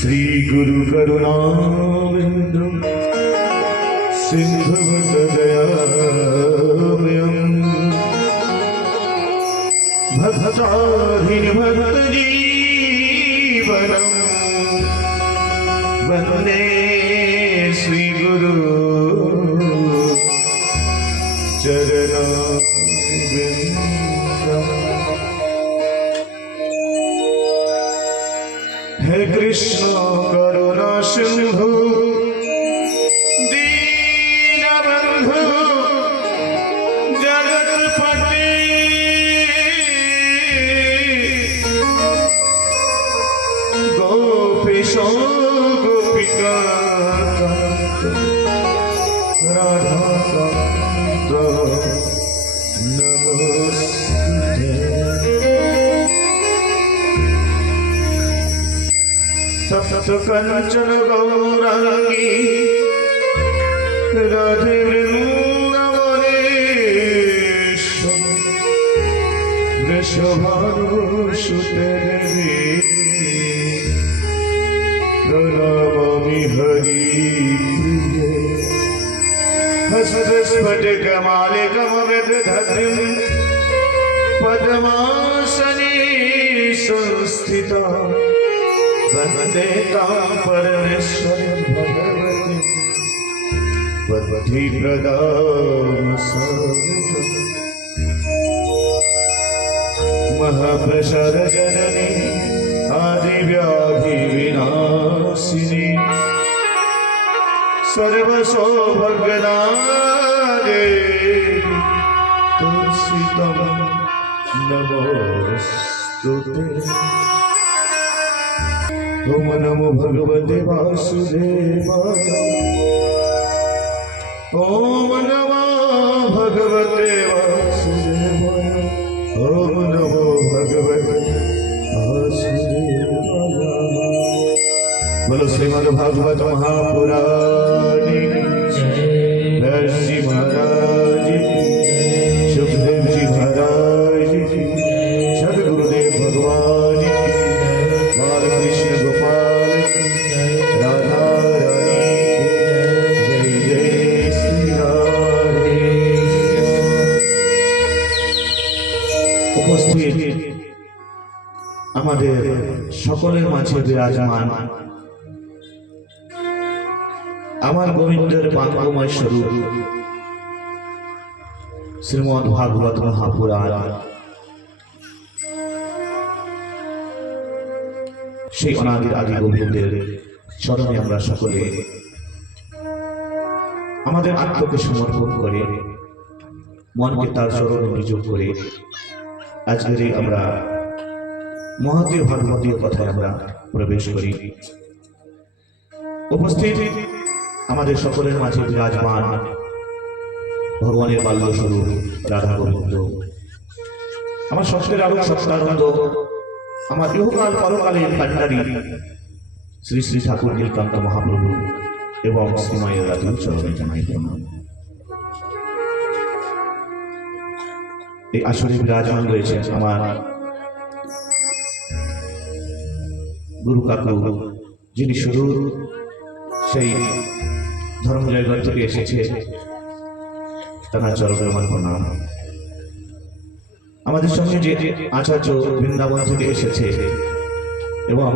श्री गुरु करुणाबिंदु सिंधुवत दयामयम् भक्ताधीन भक्त जीवनम् वन्दे श्री गुरु चरणारविन्दम्। हे कृष्ण करुणा सिंधु दीनबंधु जगतपते गोपीश गोपिका राधा कांत नमस्ते। सप्त कंचन गौरांगी राधे वृंदावनेश्वरी वृषभानुसुते देवी प्रणमामि हरिप्रिये। हस्तस्फटिकमालिकमविदधत्रीं पद्मासने संस्थिता वन्दे तां परमेश्वरीं भगवतीं बुद्धिप्रदां सर्वं। महाप्रसादजननी आदिव्याधिविनाशिनी सर्वसौभाग्यदायिनी तुलसीतं नमोस्तुते। ओम नमो भगवते वासुदेवाय। ओम नमो भगवते वासुदेवाय। ओम नमो भगवते वासुदेवाय। बोलो श्रीमद् भागवत महापुराण नरसिंह महाराज सुखदेव जी महाराज सदगुरुदेव भगवान बालकृष्ण गोपाल राधा रानी जय जय श्री राधे। उपस्थित আমাদের সকলের মাঝে বিরাজমান আমার গোবিন্দের বাঙ্গময় স্বরূপ শ্রীমদ্ ভাগবত মহাপুরাণ, সেই অনাদির আদি গোবিন্দের চরণে আমরা সকলে আমাদের আত্মকে সমর্পণ করে মনকে তার চরণে নিযোগ করে আজকের আমরা মহাদেব ভাগবতীয় কথায় আমরা প্রবেশ করি। উপস্থিত আমাদের সকলের মাঝে বিরাজমান ভগবানের বাল্য স্বরূপ রাধা গোবিন্দ, আমার ষষ্ঠের আলোক সত্যানন্দ, আমার ইহকাল পরকালের ভান্ডারী শ্রী শ্রী ঠাকুর নীলকান্ত মহাপ্রভু এবং শ্রীমায়ের রাধুর চরণে জানাই প্রণাম। এই আসরে বিরাজমান রয়েছে আমার গুরু কাকু, যিনি শুরু সেই ধর্মজয়গড় থেকে এসেছে, তার চরণে আমার প্রণাম। আমাদের সঙ্গে যে আচার্য বৃন্দাবন থেকে এসেছে এবং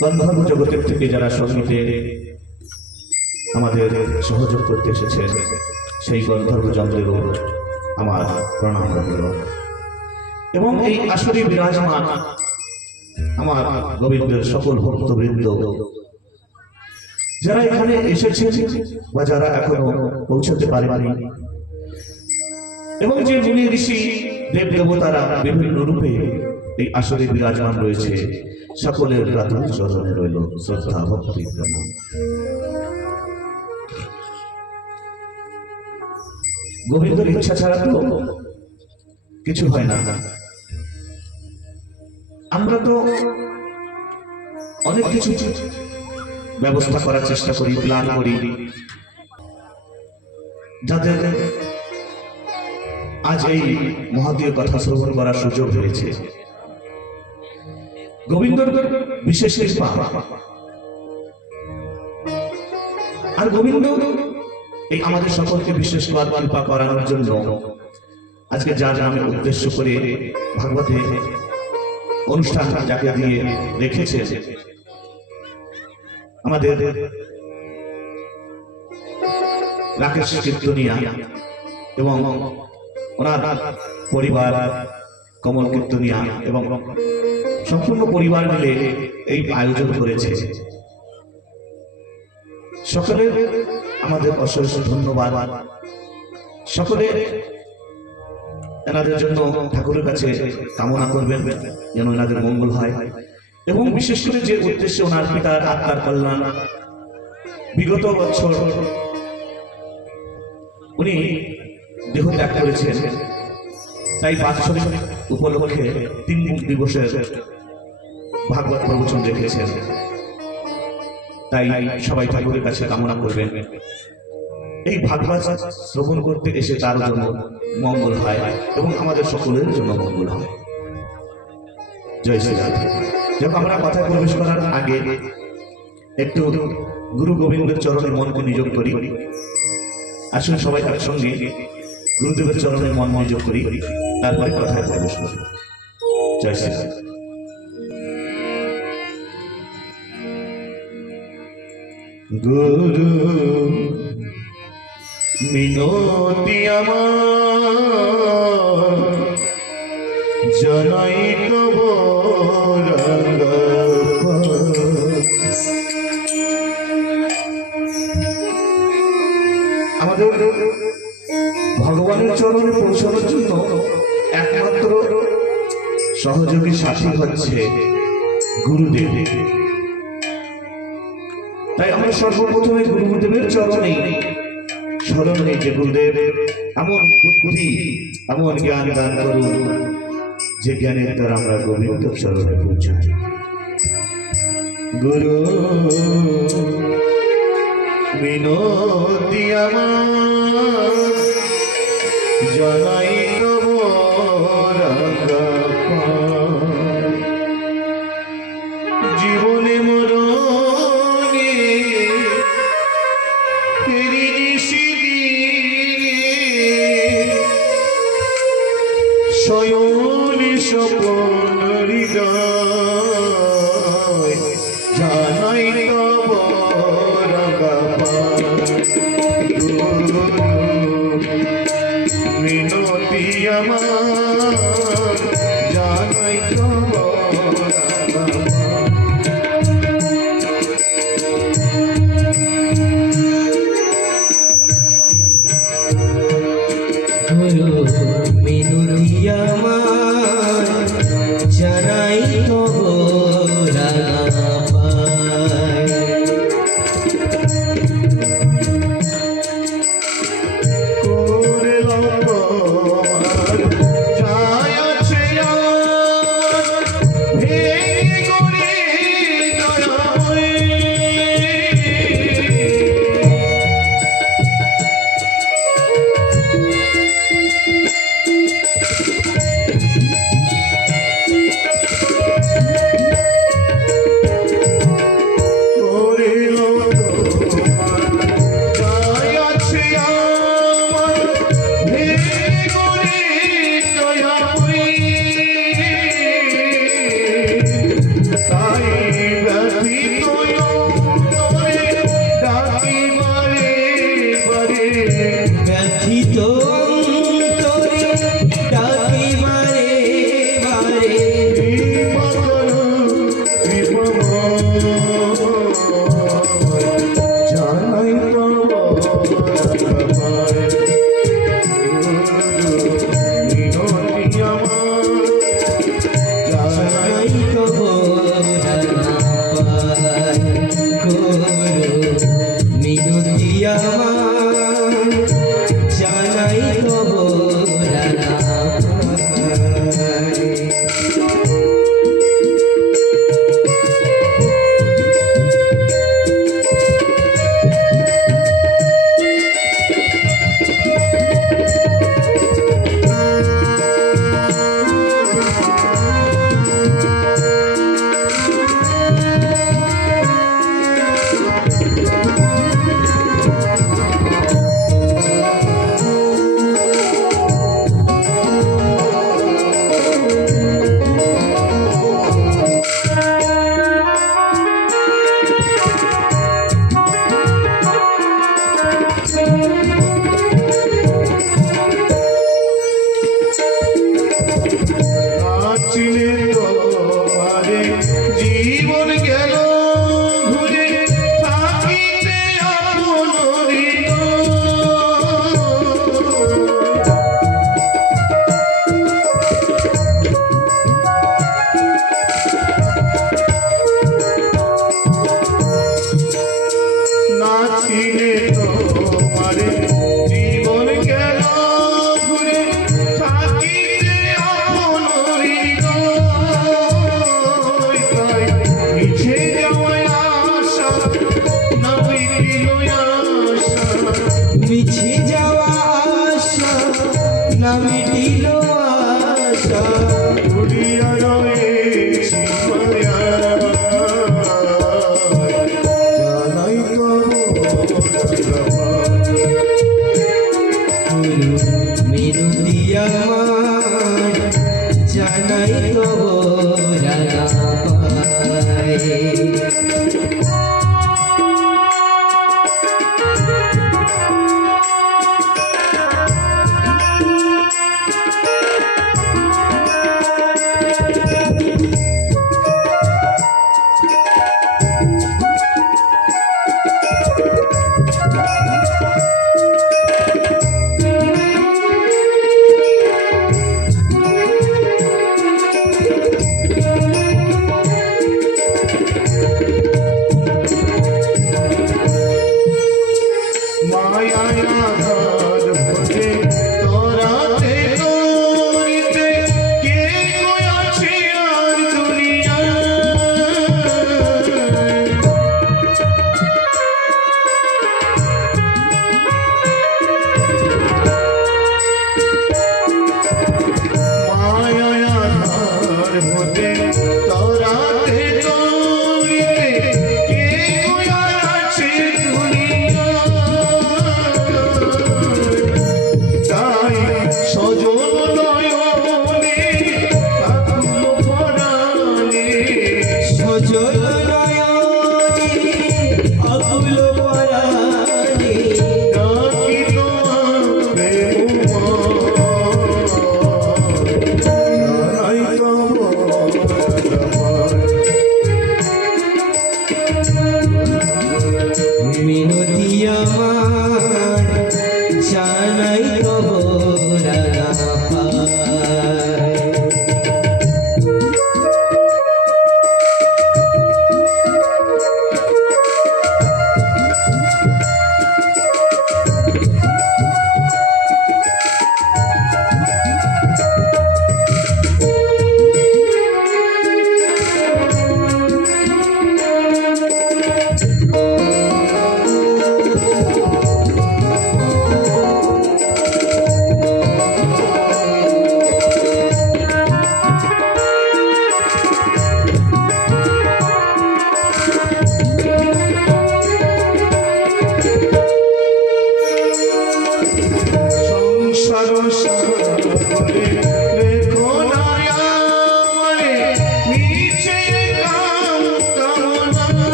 গন্ধর্ব জগতের থেকে যারা সঙ্গীতে আমাদের সহযোগ করতে এসেছে, সেই গন্ধর্ব যন্ত্রেরও আমার প্রণাম রইল। এবং এই আসরে বিরাজমান আমার গোবিন্দের সকল ভক্তবৃন্দ যারা এখানে এসেছে বা যারা এখনো পৌঁছতে পারেনি, এবং যে মুনি ঋষি দেব দেবতারা বিভিন্ন রূপে এই আসরে বিরাজমান রয়েছে, সকলের প্রাতঃ চরণে রইল শ্রদ্ধা ভক্তি প্রণাম। গোবিন্দের ইচ্ছা ছাড়া তো কিছু হয় না। আমরা তো অনেক কিছু ব্যবস্থা করার চেষ্টা করি, প্ল্যান করি, যাদের আজ এই মহাদীয় কথা শ্রবণ করার সুযোগ হয়েছে। গোবিন্দর বিশেষ কৃপা। আর গোবিন্দ এই আমাদের সকলকে বিশেষ কৃপা করানোর জন্য আজকে যার নামে উদ্দেশ্য করে ভাগবতে অনুষ্ঠান যাকে দিয়ে রেখেছে আমাদের রাকেশ কীর্তনিয়া এবং ওনার পরিবার কমল কীর্তনিয়া এবং সম্পূর্ণ পরিবার মিলে এই আয়োজন করেছে। সকলে আমাদের অশেষ ধন্যবাদ। সকলে এনাদের জন্য ঠাকুরের কাছে কামনা করবেন যেন এনাদের মঙ্গল হয়, এবং বিশেষ করে যে উদ্দেশ্যে ওনার পিতার আত্মার কল্যাণ, বিগত বছর উনি দেহ ত্যাগ করেছেন, তাই বাৎসরিক উপলক্ষে 3 দিবসের ভাগবত প্রবচন রেখেছেন। তাই সবাই ঠাকুরের কাছে কামনা করবেন এই ভাগবত শ্রবণ করতে এসে তার জন্য মঙ্গল হয় এবং আমাদের সকলের জন্য মঙ্গল হয়। জয় শ্রী রাধে। যখন আমরা কথা প্রবেশ করার আগে একটু গুরু গোবিন্দের চরণে মনকে নিয়োগ করি। আসুন সবাই একসঙ্গে গুরুদেবের চরণে মন নিয়োগ করি, তারপরে কথায় প্রবেশ করি। জয় শ্রী রাধে। গুরু মিনতি আমার জানাই তব আমাদের ভগবানের চরণে পৌঁছানোর জন্য একমাত্র সহযোগী সাথী হচ্ছে গুরুদেব। তাই আমরা সর্বপ্রথমে গুরুদেবের চরণে স্মরণ নেই যে গুরুদেব এমন বুদ্ধি এমন জ্ঞান দান করুন যে জ্ঞানের দ্বারা আমরা গোবিন্দ চরণে পৌঁছাই। গুরু মিনতি আমার জানাই তব জীবনে মরণে শয়ন স্বপন হৃদয় জানাই তব মিনতি আমার জানাই তব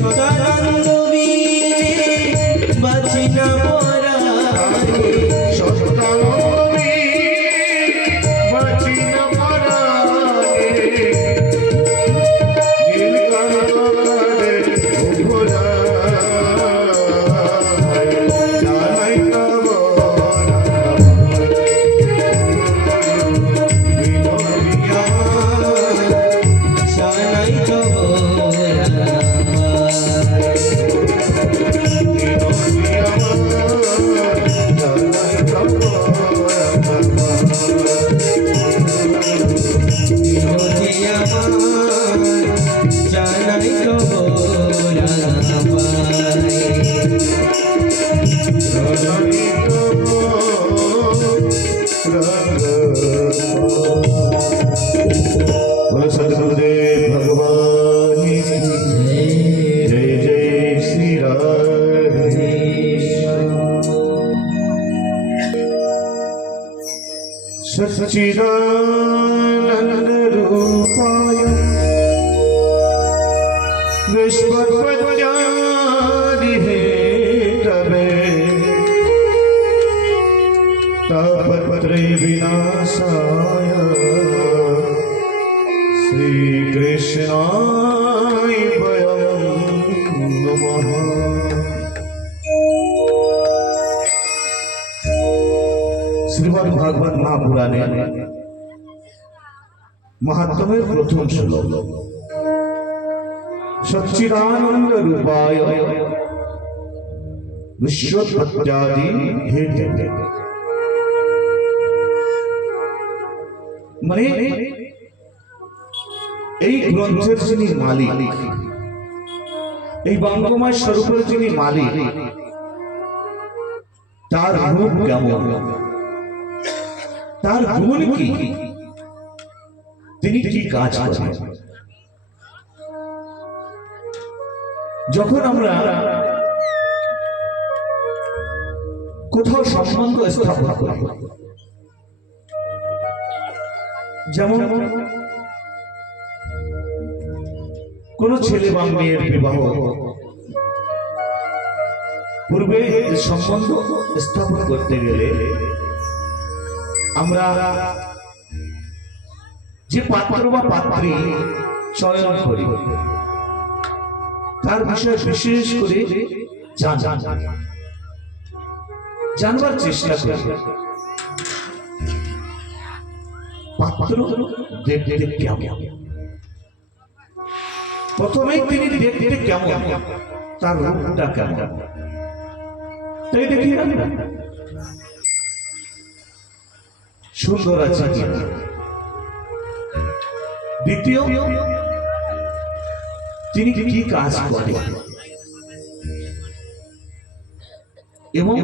সদানন্দ বীরে বাঁচি না পরাণে সদানন্দ বাঁচি না পরাণে নীলকণ্ঠে ঘোরায় জানাই তব বিনোদিয়া জানাই তব জানাই তব बोलो सदगुरुदेव भगवान की जय जय श्री राधे। सच्चिदानंद रूपाय विश्वोत्पत्त्यादि हेतवे तापत्रय विनाशाय श्री कृष्णाय वयं नमः। श्रीमद् भागवत महापुराणे महात्म्येर प्रथम श्लोक सच्चिदानंद रूपाय विश्वोत्पत्त्यादि हेतवे মানে এই গ্রন্থের যিনি মালিক, এই বঙ্গময় স্বরূপের যিনি মালিক, তার রূপ কেমন, তার গুণ কি, তিনি কি কাজ করেন। যখন আমরা কোথাও সম্বন্ধ স্থাপন করি, যেমন কোন ছেলে বা মেয়ের বিবাহ পূর্বে সম্বন্ধ স্থাপন করতে গেলে আমরা যে পাত্র বা পাত্রী চয়ন করি তার বিষয়ে বিশেষ করে জানবার চেষ্টা করি। পাত্র দেখতে কেমন, প্রথমেই তিনি দেখতে কেমন, তার রূপটা কেমন, তাই দেখি সুন্দর আছে কিনা। দ্বিতীয়, তিনি কি কাজ করেন এবং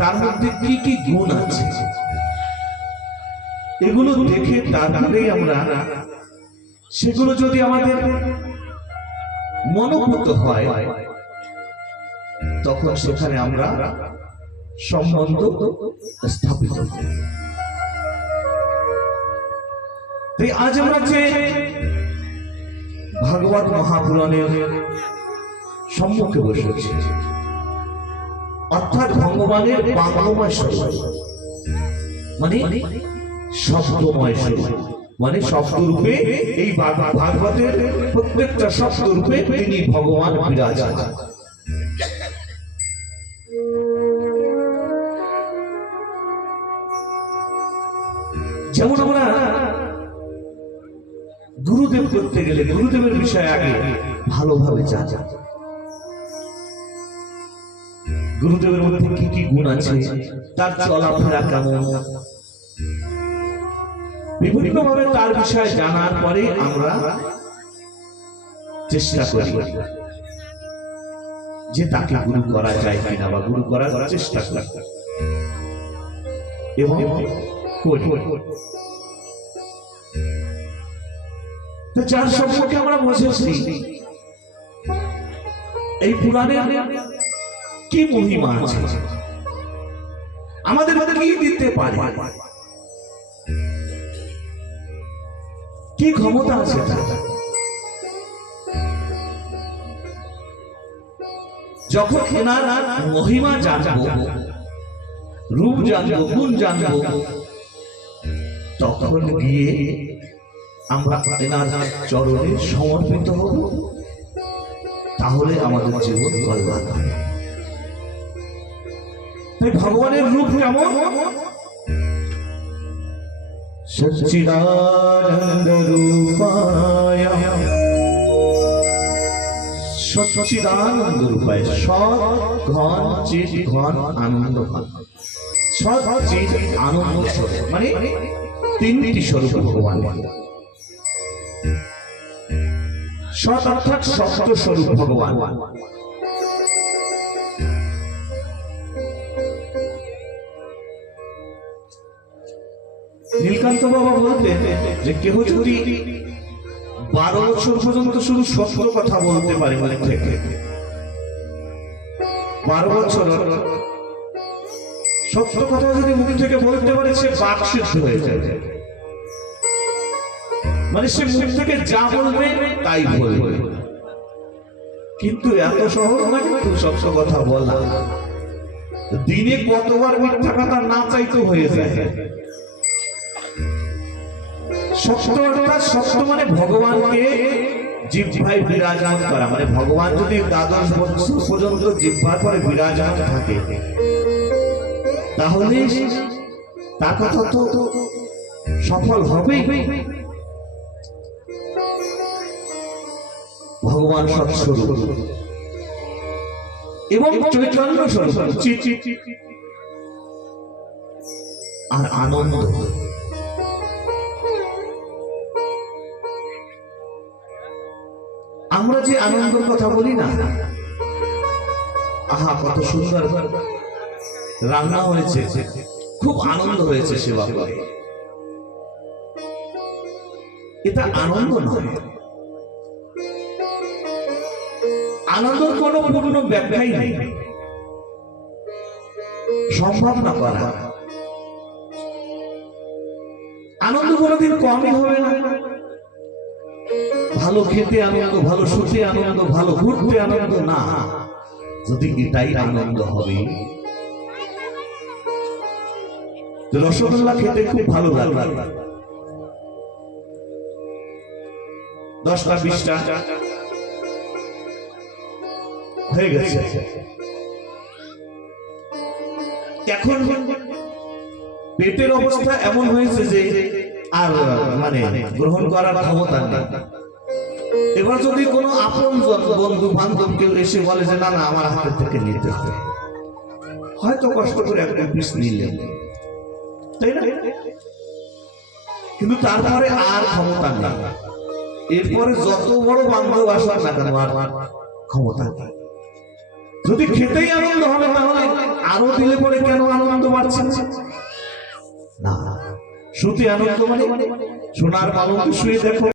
তার মধ্যে কি কি গুণ আছে, এগুলো দেখে তারপরেই আমরা সেগুলো যদি আমাদের মনোভূত হয় তখন সেখানে আমরা সম্বন্ধ স্থাপিত করি। তাই আজ আমরা যে ভাগবত মহাপুরাণের সম্মুখে বসেছি, অর্থাৎ ভগবানের বাংলাময় স্বরূপ, মানে শব্দময় স্বরূপ, মানে শব্দরূপে এই ভাগবতের প্রত্যেকটা শব্দরূপে তিনি ভগবান বিরাজমান। যেমন আমরা গুরুদেব করতে গেলে গুরুদেবের বিষয়ে আগে ভালোভাবে জানা, গুরুদেবের মধ্যে কি কি গুণ আছে, তার চলাফেরা কেমন, বিভিন্নভাবে তার বিষয়ে জানার পরে আমরা চেষ্টা করি যে তাকে গুরু করা যায় কিনা বা গুরু করার চেষ্টা করি এবং করি। তো যার সম্পর্কে আমরা বুঝেছি এই পুরাণের কি মহিমা আছে, আমাদের কি দিতে পারে, কি ক্ষমতা আছে তার, যখন এনার মহিমা জানবো, রূপ জানবো, গুণ জানবো, তখন গিয়ে আমরা এনার চরণে সমর্পিত হব, তাহলে আমাদের জীবন কল্যাণ হবে। তাই ভগবানের রূপ কেমন? সচ্চিদানন্দ রূপায়, সচ্চিদানন্দ রূপায়, সৎ ঘন চিৎ ঘন আনন্দ ঘন। সৎ চিৎ আনন্দ স্বরূপ, মানে তিনটি স্বরূপ ভগবান। সৎ অর্থাৎ সত্য স্বরূপ ভগবান। নীলকান্ত বাবা বলতেন যে কেহ যদি 12 বছর পর্যন্ত শুধু সত্য কথা বলতে পারে, মানে থেকে 12 বছর সত্য কথা যদি মুখ থেকে বলতে পারে, সে বাকসিদ্ধ হয়ে যাবে। মানে সে মুখ থেকে যা বলবে তাই বলবে। কিন্তু এত সহজ না কিন্তু সত্য কথা বলা। দিনে কতবার মিথ্যা কথা না চাইতে হয়ে যায়। সত্য অর্থাৎ সত্য মানে ভগবানকে জিহ্বায় বিরাজমান করা। মানে ভগবান যদি 12 বছর পর্যন্ত জিহ্বার পরে বিরাজমান থাকে, তাহলে তার কথা তো সফল হবেই। ভগবান সৎস্বরূপ এবং চৈতন্য স্বরূপ আর আনন্দ। আমরা যে আনন্দের কথা বলি না, আহা কত সুন্দর রান্না হয়েছে, খুব আনন্দ হয়েছে সেবা করে, এটা আনন্দ নয়। আনন্দের কোনো পূর্ণ ব্যাখ্যাই নেই, সম্ভব না করা। আনন্দ কোনোদিন কমই হবে না। ভালো খেতে আনন্দ, ভালো শুতে আনন্দ, ভালো ঘুরতে আনন্দ না, যদি এটাই আনন্দ হবে। রসগোল্লা খেতে খুব ভালো লাগে, 10টা 20টা হয়ে গেছে। এখন পেটের অবস্থা এমন হয়েছে যে আর মানে গ্রহণ করার ক্ষমতা নেই। এবার যদি কোনো আপন বন্ধু বান্ধব কেউ এসে বলে যে না না আমার হাতের থেকে নিতে হবে, হয়তো কষ্ট করে একটা পিস নিলেন, তাই না? কিন্তু তারপরে আর ক্ষমতা নেই। এরপরে যত বড় বান্ধব আসুক না কেন আর ক্ষমতা নেই। যদি খেতেই আনন্দ হবে, তাহলে আরো দিলে পরে কেন আনন্দ বাড়ছে না? শুতে আনন্দ মানে সোনার পালঙ্কে শুয়ে দেখো।